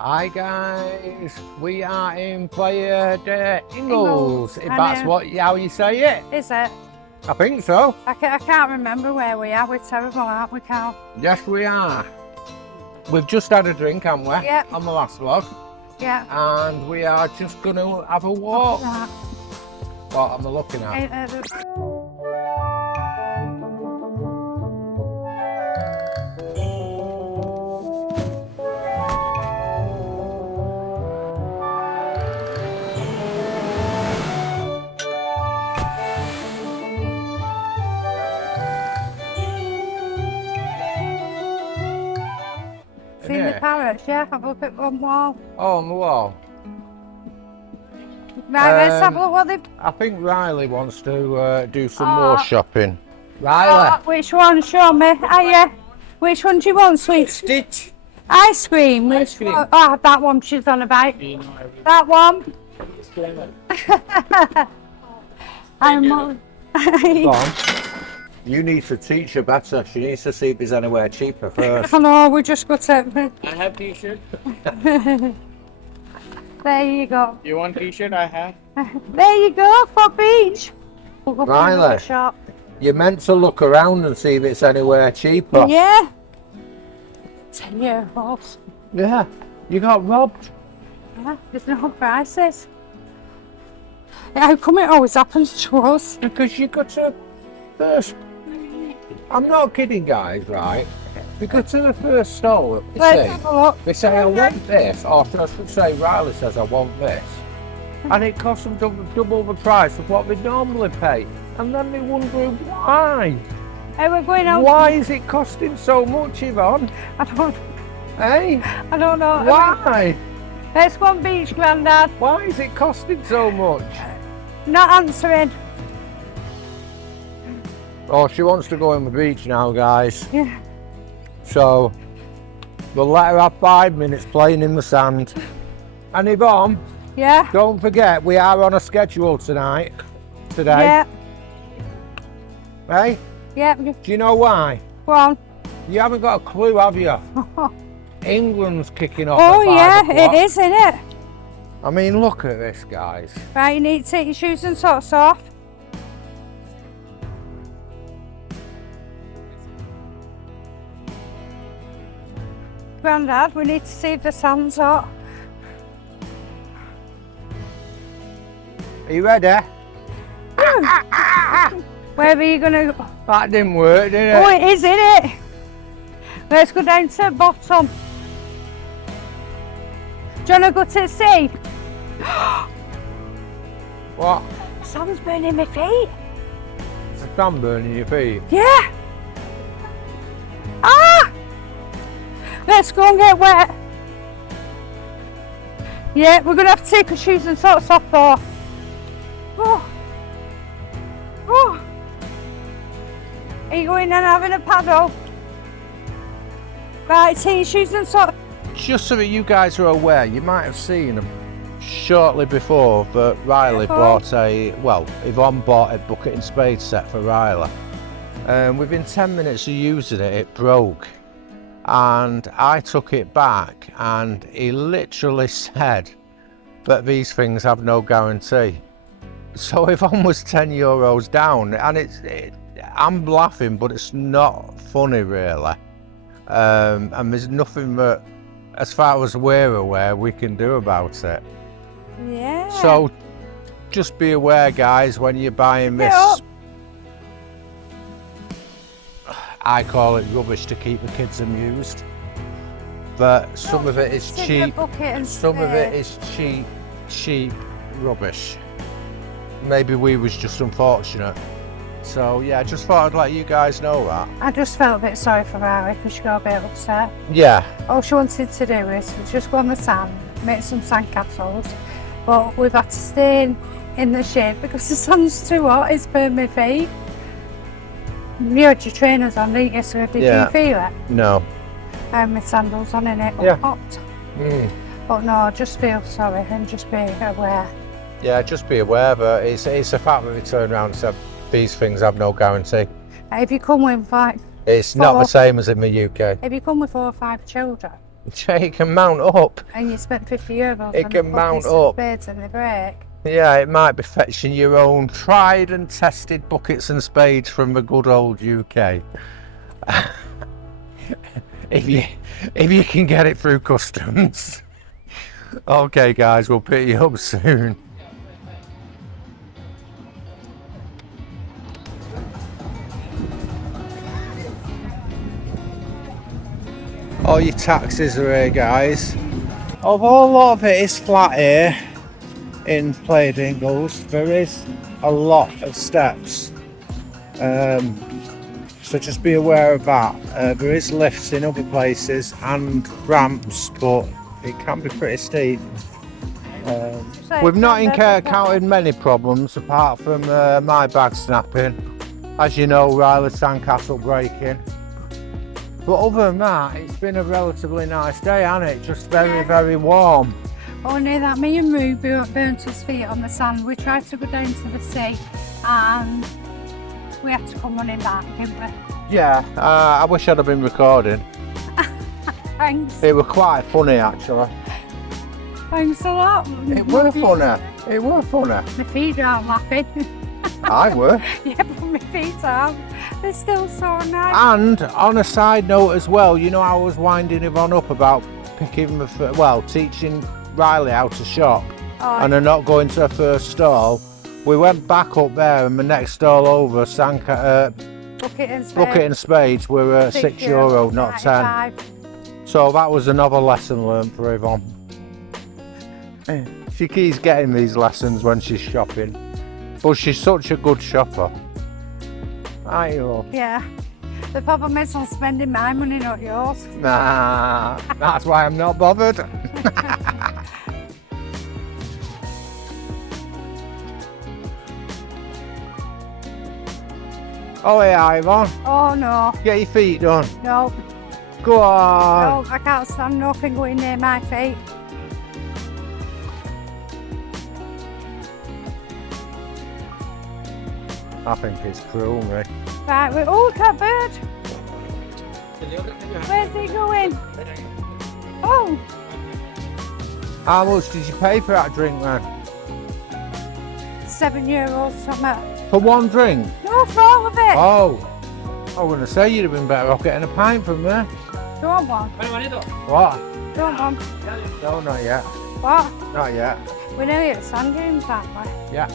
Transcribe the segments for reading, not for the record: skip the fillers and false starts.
Hi guys, we are in Playa del Inglés, if that's how you say it. Is it? I think so. I can't remember where we are. We're terrible, aren't we, Carl? Yes, we are. We've just had a drink, haven't we? Yeah. On the last vlog. Yeah. And we are just going to have a walk. What am I looking at? Seen the parrots, yeah? Have a look at one wall. Oh, on the wall. Right, let's have a look what they've... I think Riley wants to do some more shopping. Riley. Oh, which one? Show me. Oh, yeah. Which one do you want, sweet? Stitch. Ice cream. Which cream. one? Oh, that one she's on about. That one. I'm on. Go on. You need to teach her better. She needs to see if there's anywhere cheaper first. I know, we just got to... I have t-shirt. There you go. You want t-shirt? I have. There you go, for beach. We'll go Riley, shop. you're meant to look around and see if it's anywhere cheaper. Yeah. 10 euros. Yeah, you got robbed. Yeah, there's no prices. How come it always happens to us? Because you got to first... I'm not kidding, guys, right? We go to the first stall, Let's have a look. they say, I want this, or I should say, Riley says, I want this. And it costs them double the price of what they normally pay. And then they wonder why. Hey, we're going out. Why is it costing so much, Yvonne? I don't Hey? I don't know. Why? Let's go on beach, Grandad. Why is it costing so much? Not answering. Oh, she wants to go on the beach now, guys. Yeah. So, we'll let her have 5 minutes playing in the sand. And Yvonne, Yeah. don't forget, we are on a schedule today. Yeah. Hey? Yeah. Do you know why? Go on. You haven't got a clue, have you? England's kicking off Oh, at 5 yeah, o'clock. it is, isn't it? I mean, look at this, guys. Right, you need to take your shoes and socks off. Grandad, we need to see if the sand's hot. Are you ready? Where are you going to go? That didn't work, did it? Oh, it is, isn't it? Let's go down to the bottom. Do you want to go to the sea? What? Sand's burning my feet. It's a sunburn in your feet. Yeah. Ah! Let's go and get wet. Yeah, we're going to have to take our shoes and socks off though. Oh. Oh. Are you going and having a paddle? Right, take your shoes and socks. Just so that you guys are aware, you might have seen shortly before that Riley bought Yvonne bought a bucket and spade set for Riley. Within 10 minutes of using it, it broke. And I took it back and he literally said that these things have no guarantee. So Yvonne was 10 euros down, and I'm laughing, but it's not funny really. And there's nothing that, as far as we're aware, we can do about it. Yeah. So just be aware, guys, when you're buying this, I call it rubbish to keep the kids amused. But some of it is cheap, some of it is cheap rubbish. Maybe we was just unfortunate. So yeah, I just thought I'd let you guys know that. I just felt a bit sorry for Riley because she got a bit upset. Yeah. All she wanted to do is just go on the sand, make some sandcastles, but we've had to stay in the shade because the sand's too hot. It's burned my feet. You had your trainers on, didn't you? So did you feel it? No. I had my sandals on and it was hot. But no, just feel sorry and just be aware. Yeah, just be aware, but it's a fact that they turn around and said these things have no guarantee. If you come with It's not the same as in the UK. if you come with 4 or 5 children, It can mount up. And you spent €50 It on can the mount buckets and up. spades and they break. Yeah, it might be fetching your own tried and tested buckets and spades from the good old UK. if you can get it through customs. Okay guys, we'll pick you up soon. All your taxis are here guys. Although a lot of it is flat here in Playa del Inglés, there is a lot of steps. So just be aware of that. There is lifts in other places and ramps, but it can be pretty steep. We've not encountered many problems apart from my bag snapping. As you know, Riley's sandcastle breaking. But other than that, it's been a relatively nice day, hasn't it? Just very, very warm. Only that me and Ruby burnt his feet on the sand. We tried to go down to the sea and we had to come running back, didn't we? Yeah, I wish I'd have been recording. Thanks. It was quite funny actually. Thanks a lot. It were funny. It were funny. My feet aren't laughing. I were. Yeah, but my feet aren't. They're still so nice. And on a side note as well, you know, I was winding Yvonne up about teaching Riley how to shop and her not going to her first stall. We went back up there and the next stall over, Bucket and spades were €6, not 10. So that was another lesson learned for Yvonne. She keeps getting these lessons when she's shopping, but she's such a good shopper. Aren't you? Yeah. The problem is I'm spending my money, not yours. Nah, that's why I'm not bothered. Oh yeah, Yvonne. Oh no. Get your feet done. No. Go on. No, I can't stand nothing going near my feet. I think it's cruel, mate. Right, oh, look at that bird. Where's he going? Oh. How much did you pay for that drink, man? €7 something. For one drink? No, for all of it. Oh. I was going to say you'd have been better off getting a pint from there. Don't want. What? Don't want. No, not yet. What? Not yet. We're nearly at sand dunes, aren't we? Yeah.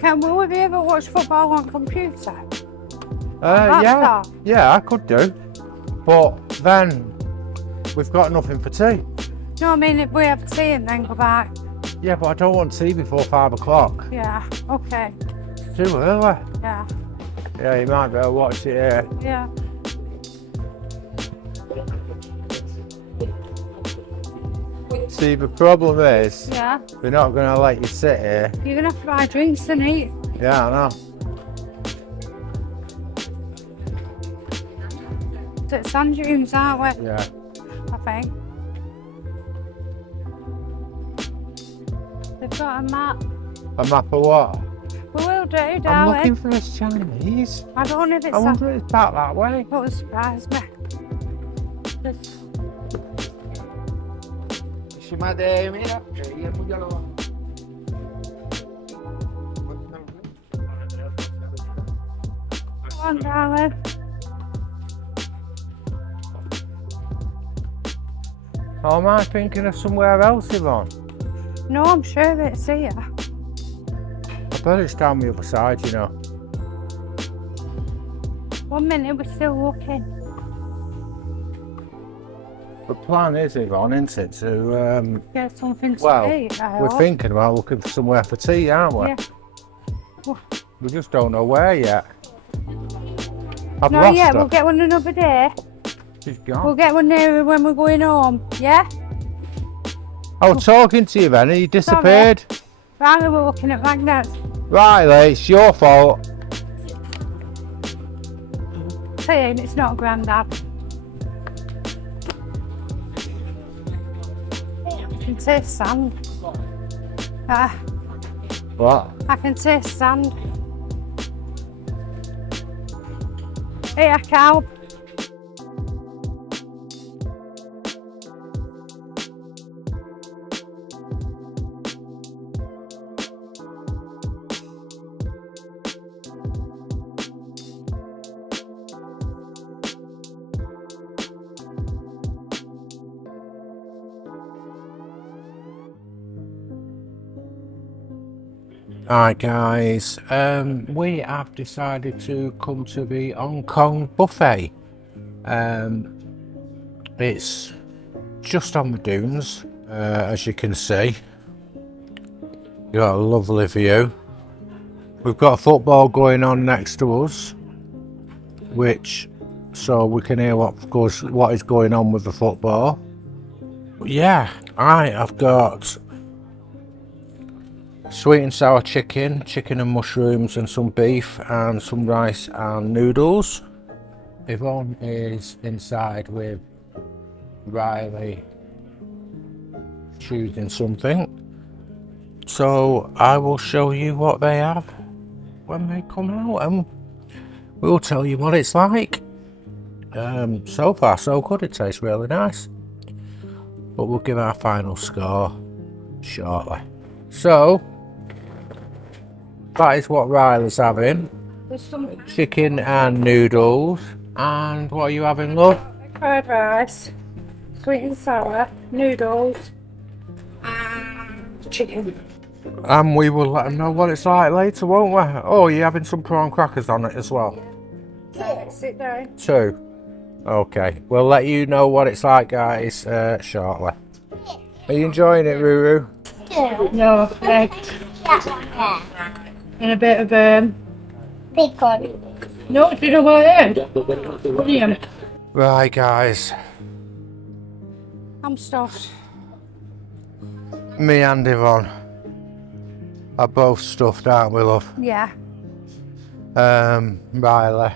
Will we be able to watch football on computer? Yeah. Yeah, I could do. But then we've got nothing for tea. No, I mean if we have tea and then go back. Yeah, but I don't want tea before 5 o'clock. Yeah, okay. Too early. Yeah. Yeah, you might better watch it here. Yeah. See, the problem is, Yeah. they're not going to let you sit here. You're going to have to buy drinks and eat. Yeah, I know. It's at sand dunes, aren't we? Yeah. I think. They've got a map. A map of what? We will do, darling. I'm looking for this Chinese. I don't know if it's I wonder if it's back that way. What would surprise me? Just... Come on, darling. Or am I thinking of somewhere else, Yvonne? No, I'm sure it's here. I bet it's down the other side, you know. 1 minute, we're still looking. The plan is, Yvonne, isn't it, to, Get something to well, eat, I we're hope. thinking about looking for somewhere for tea, aren't we? Yeah. We just don't know where yet. I've No, lost yeah, her. we'll get one another day. She's gone. We'll get one nearer when we're going home, yeah? I was talking to you then and you disappeared. Riley, we're looking at magnets. Riley, it's your fault. Saying it's not Grandad. I can taste sand. What? I can taste sand. Hey, a cow. Alright guys, we have decided to come to the Hong Kong buffet. It's just on the dunes, as you can see. You've got a lovely view. We've got football going on next to us, so we can hear what is going on with the football. Yeah, I've got sweet and sour chicken and mushrooms and some beef and some rice and noodles. Yvonne is inside with Riley choosing something. So I will show you what they have when they come out and we'll tell you what it's like. So far so good, it tastes really nice. But we'll give our final score shortly. So that is what Riley's having. There's some Chicken and noodles. And what are you having, love? fried rice, sweet and sour, noodles, and chicken. And we will let them know what it's like later, won't we? Oh, you're having some prawn crackers on it as well? Right, sit down. 2. Okay, we'll let you know what it's like, guys, shortly. Are you enjoying it, Ruru? No, egg. And a bit of Bacon. no, do you know what it is? Brilliant. Right, guys. I'm stuffed. Me and Yvonne are both stuffed, aren't we, love? Yeah, Riley,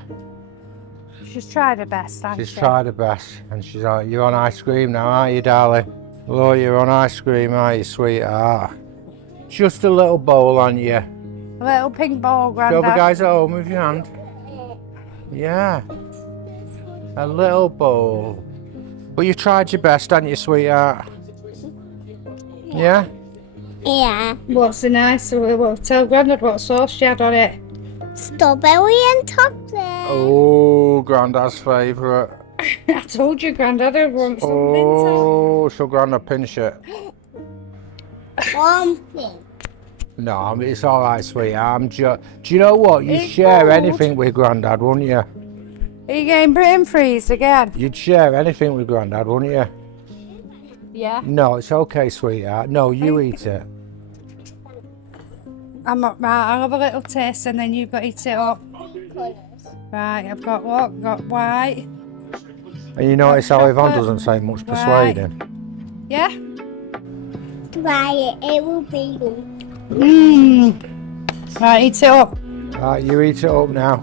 she's tried her best, hasn't she's she? tried her best, and she's like, you're on ice cream now, aren't you, darling? Lord, you're on ice cream, aren't you, sweetheart? Just a little bowl on you. A little pink ball, Show Grandad. the guys at home with your hand. Yeah. A little bowl. But you tried your best, haven't you, sweetheart? Yeah? Yeah. What's the nice? We'll tell Grandad what sauce she had on it. Strawberry and chocolate. Oh, Grandad's favourite. I told you, Grandad, I want some Oh, shall Grandad pinch it? One thing. No, I mean, it's alright, sweetheart. Do you know what? You'd It's share cold. anything with Grandad, wouldn't you? Are you getting brain freeze again? You'd share anything with Grandad, wouldn't you? Yeah. No, it's okay, sweetheart. No, you eat it. I'm not right. I'll have a little taste and then you've got to eat it up. Right, I've got what? Got white. And you notice how Yvonne chocolate. doesn't say much Right. persuading. Yeah? Try it. It will be good. Right, eat it up. Right, you eat it up now.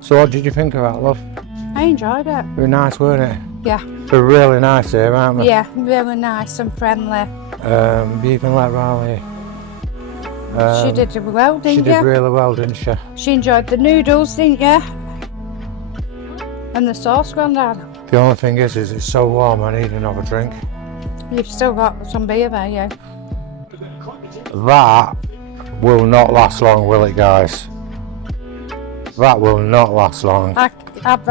So what did you think of that, love? I enjoyed it. They were nice, weren't it? Yeah. They're really nice here, aren't they? Yeah, really nice and friendly. You even let Riley. She did well, She didn't did you? really well, didn't she? She enjoyed the noodles, didn't you? And the sauce, Grandad. The only thing is it's so warm, I need another drink. You've still got some beer there, yeah. That will not last long, will it, guys? That will not last long. I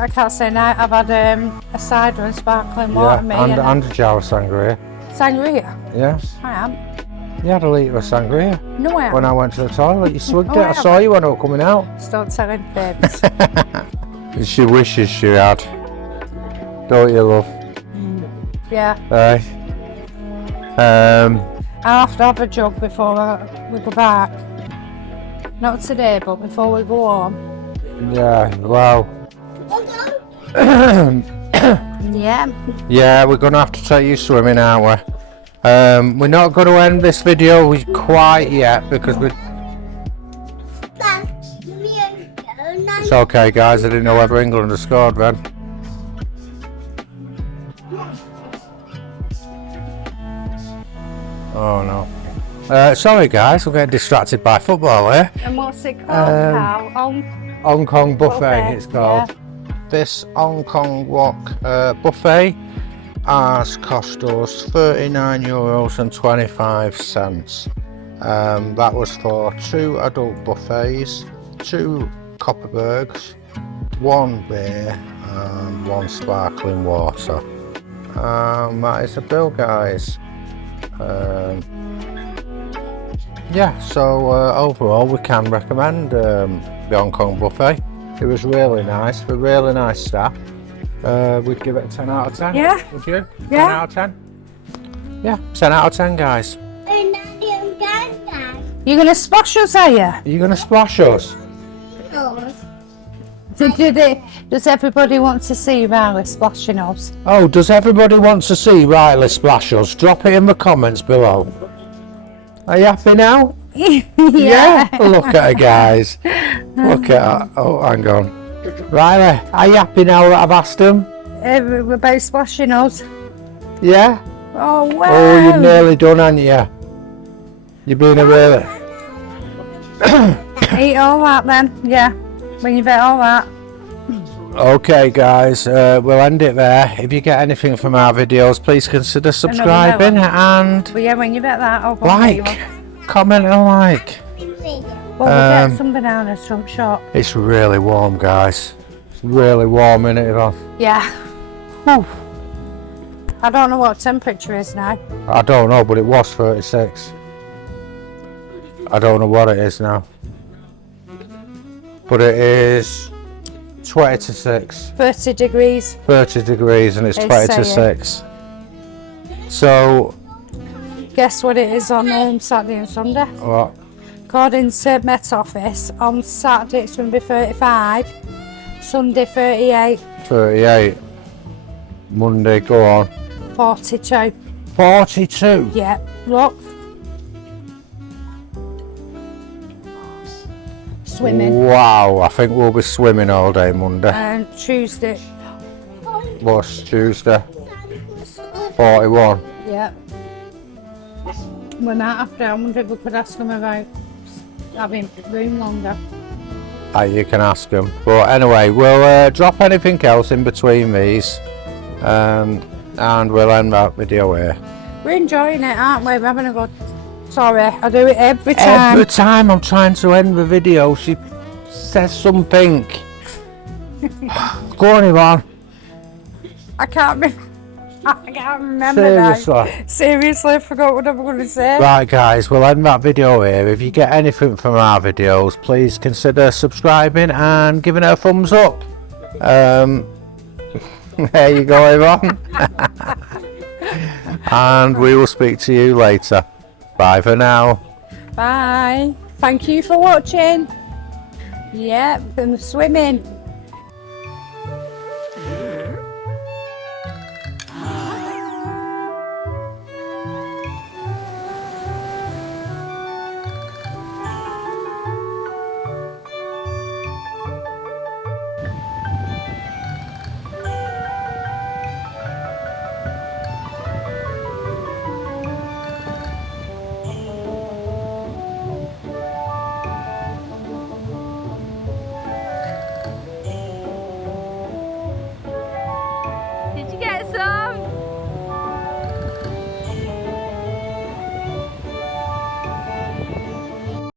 can't say no. I've had a cider and sparkling water, me, and a jar of sangria. sangria. Yeah, I am. you had a litre of sangria No, I am. when I went to the toilet. You swigged Oh, it. I I saw you when I was coming out. Just don't tell him, babes. She wishes she had. Don't you, love? Yeah. Right. I'll have to have a jug before we go back. Not today, but before we go home. Yeah, well. Yeah. Yeah, we're going to have to take you swimming, aren't we? We're not going to end this video quite yet because we. It's okay, guys. I didn't know whether England had scored then. Oh no. Sorry, guys. We're getting distracted by football here. And what's it called, Um, Cal? Hong Kong buffet, it's called. this Hong Kong Wok buffet has cost us €39.25. That was for 2 adult buffets, 2 Copperbergs, 1 beer and 1 sparkling water. That is the bill, guys. Yeah, so overall we can recommend the Hong Kong buffet. It was really nice, with really nice staff. We'd give it a 10 out of 10. Yeah. Would you? Yeah. 10 out of 10? Yeah, 10 out of ten, guys. You're going to splash us, are you? Are you going to splash us? Does everybody want to see Riley splashing us? Oh, does everybody want to see Riley splash us? Drop it in the comments below. Are you happy now? Yeah. Look at her, guys. Look at her. Oh, hang on. Riley, are you happy now that I've asked him? We're both splashing us. Yeah? Oh, wow. Oh, you've nearly done, haven't you? You've been a really... Eat all that then, yeah. When you've ate all that. Okay, guys, we'll end it there. If you get anything from our videos, please consider subscribing and But yeah, when you've ate that, I'll go like, comment and like. Well, we'll get some bananas from shop. It's really warm, guys. It's really warm, isn't it, Yvonne? Yeah. Whew. I don't know what temperature is now. I don't know, but it was 36. I don't know what it is now. But it is 20 to 6. 30 degrees. 30 degrees and it's 20 to 6. So, Guess what it is on Saturday and Sunday? what? According to Met Office, on Saturday it's going to be 35, Sunday 38, 38. Monday, go on. 42. 42. Yeah, look. Swimming. Wow, I think we'll be swimming all day Monday. And Tuesday. What's Tuesday? 41. Yeah. We're not after. I wonder if we could ask them about having room longer. You can ask them. But anyway, we'll drop anything else in between these. And we'll end that video here. We're enjoying it, aren't we? We're having a good... Sorry, I do it every time. Every time I'm trying to end the video, she says something. Go on, Yvonne. I can't remember Seriously. now. Seriously, I forgot what I was going to say. Right, guys, we'll end that video here. If you get anything from our videos, please consider subscribing and giving it a thumbs up. There you go, Yvonne. And we will speak to you later. Bye for now. Bye. Thank you for watching. Yep, and swimming.